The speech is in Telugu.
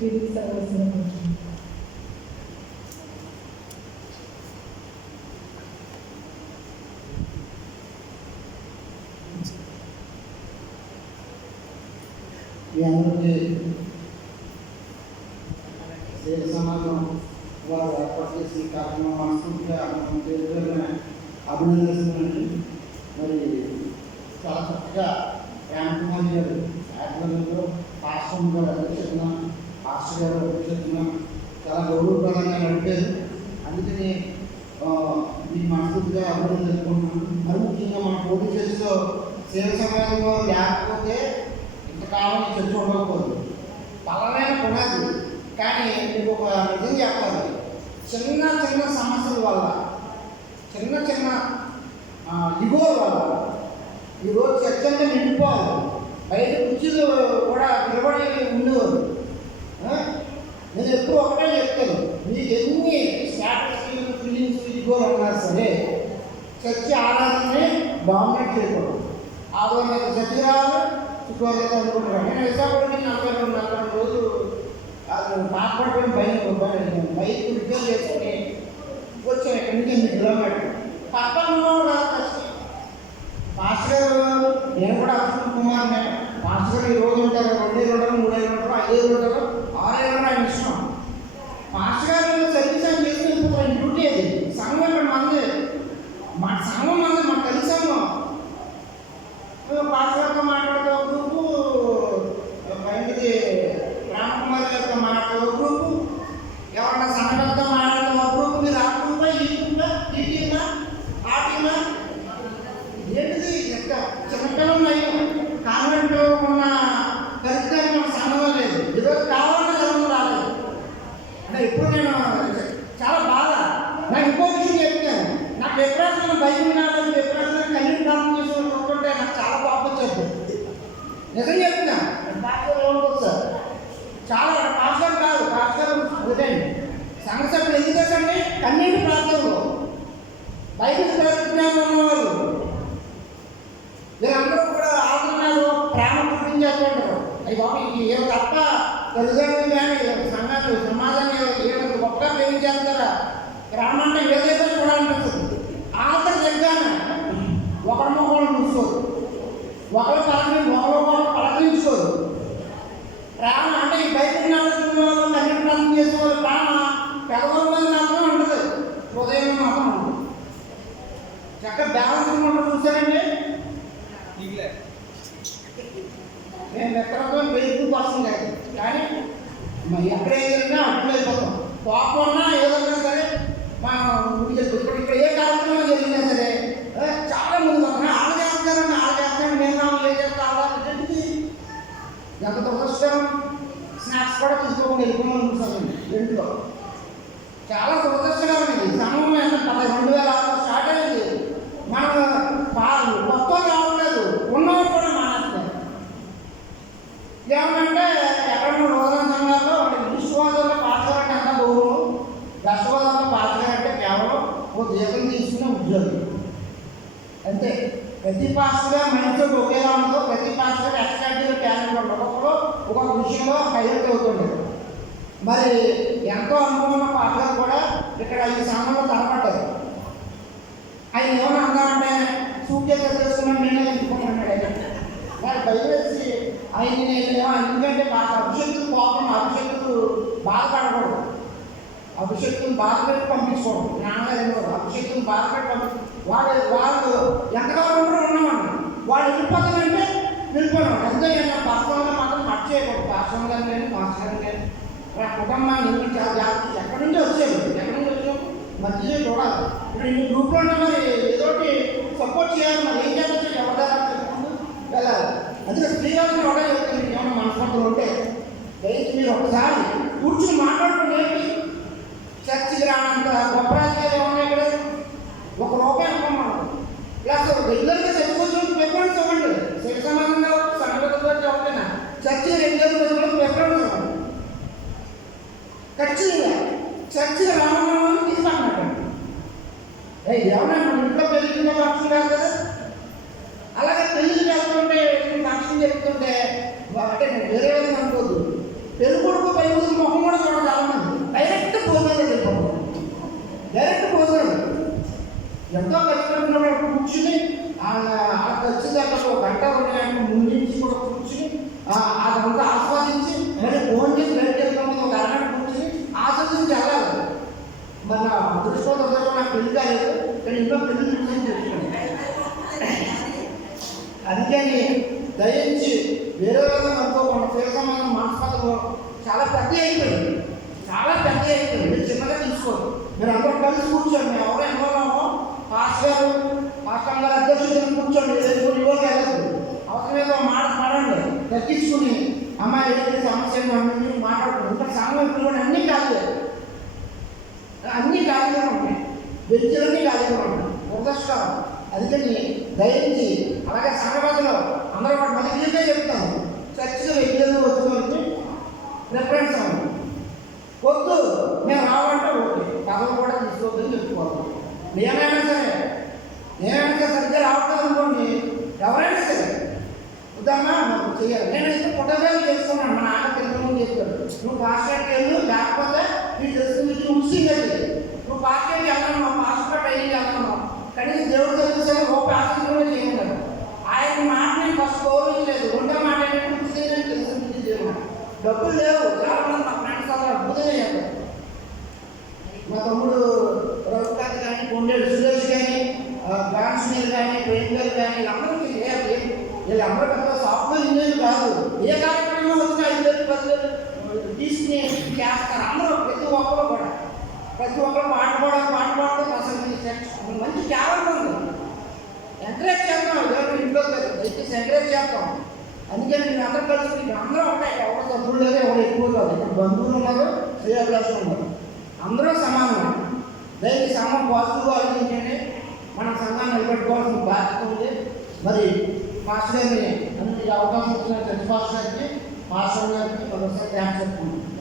జీవించవలసిన మీ అందరికీ సేవ సమాజం వారు ఏర్పాటు చేసిన కార్యక్రమం మనస్ఫూర్తిగా అభినందిస్తున్నానండి. మరి చాలా చక్కగా రామకుమారి గారు ఆధ్వర్యంలో పాస్టర్ గారు అధ్యక్షతన పాస్టర్ గారు అధ్యక్షతన చాలా గౌరవప్రదంగా నడిపారు. అందుకని మీ మనస్ఫూర్తిగా అభినందించుకుంటున్నాను. మరి ముఖ్యంగా మన పోటీ చేతిలో సేవ సమాజంలో లేకపోతే ఇంతకాలం చర్చ ఉండకపోదు. బలమైన పునాది. కానీ మీకు ఒక నిజం చెప్పాలి, చిన్న చిన్న సమస్యల వల్ల, చిన్న చిన్న ఇగో వల్ల ఈరోజు చర్చ అంటే నిండిపోవాలి. బయట కుర్చీలు కూడా నిలబడి ఉండేవారు. నేను ఎప్పుడు ఒకటే చెప్తాను, మీకు ఎన్ని స్టాటస్ ఫీలింగ్స్ ఇగోలు అన్నా సరే చర్చ ఆరాధనని డామినేట్ చేయకూడదు. ఆదరణ సత్యరాలు శుక్రవారం అనుకుంటున్నాను. నేను విశాఖపట్నం 42 రోజులు పాపడిపోయిన బైక్ రిపేర్ చేసుకుని వచ్చాను. ఎక్కడి నుంచి 8 కిలోమీటర్లు పక్కన మాస్టర్ గారు. నేను కూడా అర్జున్ కుమార్నే. మాస్టర్ గారు ఈ రోజు ఉంటారు, 2 ఉంటారు, 3 ఉంటారు, 5 ఉంటారు, 6 ఉంటారు, ఆయన ఇష్టం. మాస్టర్ గారు సర్వీస్ అని చేసి ఇప్పుడు డ్యూటీ అది సంఘం ఇక్కడ మంది, మా సంఘం మంది మాకు కలిసాము. మాస్టర్ గారితో మాట్లాడుతూ గ్రూపు, బయటిది రామకుమార్ గారితో మాట్లాడే గ్రూపు, ఎవరన్నా సంఘటనతో మాట్లాడుతూ గ్రూపు. మీరు ఆ గ్రూపా, ఈ గ్రూపా, ఈ టీమా, ఆ టీమా, ఏంటిది ఎక్క చిన్నపిల్లలు అయ్యి కాన్వెంట్లో ఉన్న పరిస్థితి మన సంఘంలో లేదు. ఈరోజు కావాలన్నా సంఘం రాలేదు అంటే ఇప్పుడు నేను చాలా బాధ. నాకు ఇంకో విషయం చెప్తాను. నాకు ఎప్పుడైనా బైబిల్ నాలుగు ఎప్పుడైనా కన్నీటి ప్రార్థన చేసి కొట్టుకుంటే నాకు చాలా బాగా వచ్చేది. నిజం చెప్తున్నాను. పాస్టర్ ఏమనుకోవచ్చు సార్, చాలా పాస్టర్ కాదు, పాస్టర్ వదండి సంఘ సభ్యులు ఎందుకు చేసండి కన్నీటి ప్రార్థనలో బైబిల్ ప్రజ్ఞానం ఉన్నవాళ్ళు వీళ్ళందరూ కూడా ఆదరణలో ప్రేమ చూపించేస్తుంటారు. అవి బాబు ఏం తప్ప తల్లిదండ్రులు కానీ సంఘాలు సమాజాన్ని ఏదో గొప్పగా ప్రేమించేస్తారా గ్రామాన్ని ఏదైతే చూడాలనిపిస్తుంది. ఆదరణ దగ్గరనే ఒకరి మొక్కలు చూసుకోరు, ఒకరు పలకరించుకోరు. ప్రేమ అంటే ఈ బైబిల్ నాలుగు అన్ని ప్రార్థన చేసుకోవాలి. ప్రేమ పెదవుల మాత్రం ఉంటుంది, హృదయం మాత్రం ఉంటుంది. చక్కగా బ్యాలెన్స్ ఉంటుంది. చూసారండి, నేను ఎక్కడో వెయిట్ పర్సన్ కాదు, కానీ ఎక్కడ ఏదైనా అడ్డు అయిపోతాం. కోపన్నా ఏదైనా సరే ఇప్పుడు ఇక్కడ ఏ కార్యక్రమం జరిగినా సరే చాలా ముందు వాళ్ళు చేస్తారని వాళ్ళు చేస్తాను, నేను ఏ చేస్తాను ఏంటిది ఎంత దురదృష్టం. స్నాక్స్ కూడా తీసుకోకుండా వెళ్ళిపోమని చూసానండి ఇంట్లో. చాలా దురదృష్టకరమైంది. సమయం ఎంత 2006 స్టార్ట్ అయింది. మనం కొత్త రావట్లేదు, ఉన్నవారు కూడా మానేస్తారు. ఏమంటే ఎక్కడన్నా రోజుల సంఘాల్లో విశ్వాసంలో పాఠశాలంటే ఎంత గౌరవం, దశవాదంలో పాఠశాల అంటే కేవలం ఓ జీతం తీసుకునే ఉద్యోగం అంతే. ప్రతి పాస్టర్గా మనిషికి ఒకేలా ఉండదు. ప్రతి పాస్టర్ ఎక్స్ట్రాక్టివ్ టాలెంట్ ఉండదు. ఒక్కొక్కరు ఒక్కొక్క విషయంలో హైలైట్ అవుతుండదు. మరి ఎంతో అనుకున్న పాటలు కూడా ఇక్కడ ఈ సమయంలో కనపడ్డారు. ఆయన ఏమైనా అందామంటే సూట్ చేసి చేసుకున్నాను నేనే తీసుకుంటున్నాడు. వాడు బయలుదేసి ఆయన్ని నేనేమో ఎందుకంటే మాకు అభిషక్తులు కోపం, అభిషక్తులు బాధపడకూడదు, అభిషక్తులు బాధపెట్టి పంపించుకోవడం. నాన్నగారు అభిషక్తులు బాధపెట్టి వాళ్ళు ఎంతకాలం ఉన్నామండి. వాళ్ళు వెళ్ళిపోతానంటే వెళ్ళిపోయినాం. ఎంతైనా పర్సనల్గా మాత్రం కట్ చేయకూడదు. పర్సనల్గా కానీ మాస్టర్ కానీ నా కుటుంబాన్ని చాలా జాగ్రత్త. ఎక్కడి నుంచి వచ్చాము, మంచిగా చూడాలి. ఇప్పుడు ఈ గ్రూప్లో ఉంటే మరి ఏదోటి సపోర్ట్ చేయాలి. మరి ఏం చేస్తే ఎవరు వెళ్ళాలి. అందుకే శ్రీరాములు ఒకటే చెప్తుంది, ఏమన్నా మనస్పర్ధలు ఉంటే దయచేసి మీరు ఒకసారి కూర్చుని మాట్లాడుకుని చర్చికి రానంత గొప్ప రాజకీయాలు ఏమన్నా ఇక్కడ ₹1 ఇవ్వమన్నారు. ప్లస్ రెగ్యులర్గా చర్చకొచ్చిన ప్రిఫరెన్స్ ఇవ్వండి. శిక్ష సమానంగా సంఘటనతో ఎవరైనా చర్చి రెగ్యులర్ ప్రిఫరెన్స్ ఇవ్వండి. ఖచ్చితంగా చర్చికి రామన్నామని తీసుకున్నట్టండి. ఏమన్నా మన ఇంట్లో పెళ్ళిలో ఫంక్షన్ కాదు కదా. అలాగే పెళ్ళికి వెళ్తుంటే ఫంక్షన్ చెప్తుంటే అంటే నేను వేరే విధంగా అనుకోద్దు. పెళ్ళి కొడుకు బైబుల్ అదంతా ఆస్వాదించి మళ్ళీ ఫోన్ చేసి బయటకు వెళ్తాము, ఒక అరగంట కూర్చొని ఆస్వాదించి వెళ్ళాలి. మరి నా దృష్టితో నాకు పెళ్లి కాలేదు, కానీ ఇంట్లో పెళ్లి చూసి తెలుసుకోండి. అందుకని దయించి వేరే విధంగా అనుకోకుండా పేరు సంబంధం మనస్పర్ధలు చాలా పెద్ద అయిపోయింది, చాలా పెద్ద అయిపోయింది. మీరు చిన్నగా తీసుకోండి. మీరు అందరూ కలిసి కూర్చోండి. మేము ఎవరో ఎన్నోన్నామో పాస్టర్ గారు అధ్యక్షుడు కూర్చోండి. ఇవ్వక వెళ్ళదు. అవసరం ఏదో మాట పడండి, తగ్గించుకుని అమ్మాయి ఏదైతే సమస్య మాట్లాడుకుంటాం. ఇంకా సాంఘిక పిల్లలు అన్నీ కాదు, అన్నీ ఖాళీగా ఉంటాయి, వెజ్జలన్నీ ఖాళీగా ఉంటాయి. దురదృష్టం. అందుకని దయించి అలాగే సంఘటనలో అందరూ వాటి మళ్ళీ క్లియర్గా చెప్తాను. చర్చిలో వెజ్జలు వచ్చి ప్రిఫరెన్స్ అవ్వండి. వద్దు మేము రావాలంటే ఓకే, పదవి కూడా తీసుకోవద్దని చెప్పుకోవాలి. ఏమైనా సరే సరిగ్గా రావట్లేదు అనుకోండి, ఎవరైనా సరే వద్దమ్మా నాకు చేయాలి. నేనైతే ఫోటోగ్రఫీ చేసుకున్నాను. మా నాన్న తెలుగు చెప్పాడు, నువ్వు పాస్పోర్ట్కి వెళ్ళు, లేకపోతే నీకు తెలుసుకుని ముస్లింగ్ అయితే నువ్వు పాస్పోర్ట్కి వెళ్తాను, మా పాస్పోర్ట్ అయ్యి వెళ్తున్నావు. కనీసం దేవుడు తెలుసు రూపాయి ఆశించడం చేయగలరు. ఆయన మాట నేను ఫస్ట్ గౌరవించలేదు. రెండో మాట ఏంటంటే ముస్లిం తెలుసు దేవుడు. డబ్బులు లేవు. చాలా మంది మా ఫ్రెండ్స్ అందరూ అద్భుతంగా చెప్పారు. మా తమ్ముడు రఘుకాంత్ కానీ, కొండేడు సురేష్ కానీ, గాన్స్మీర్ కానీ, ప్రేమ్గర్ కానీ, వీళ్ళందరూ పెద్ద సాఫ్ట్వేర్ ఇంజనీర్ కాదు. ఏ కార్యక్రమంలో వచ్చినా 5,000 తీసుకుని చేస్తారు. అందరూ ప్రతి ఒక్కరు కూడా పాట పాడడం అసలు మంచి టాలెంట్ ఉంది. ఎంకరేజ్ చేస్తాం, దేవుడు ఇంట్లో దయచేసి ఎంకరేజ్ చేస్తాం. అందుకని నేను అందరూ కలిసి అందరూ ఉంటాయి. ఎవరు తప్పులు లేదు, ఎవరు ఎక్కువ కాదు. ఇక్కడ బంధువులు ఉన్నారు, శ్రేయాభిలాషులు ఉన్నారు, అందరూ సమానం. దయచేసి సమం పాజిటివ్గా ఆలోచించండి. మన సంఘాన్ని నిలబెట్టుకోవాల్సిన బాధ్యత ఉంది. మరి మాస్టర్ గారిని అన్ని అవకాశం ఇచ్చిన చర్చ మాస్టర్ గారికి, మాస్టర్ గారికి మరోసారి థ్యాంక్స్ చెప్పుకుంటున్నాను.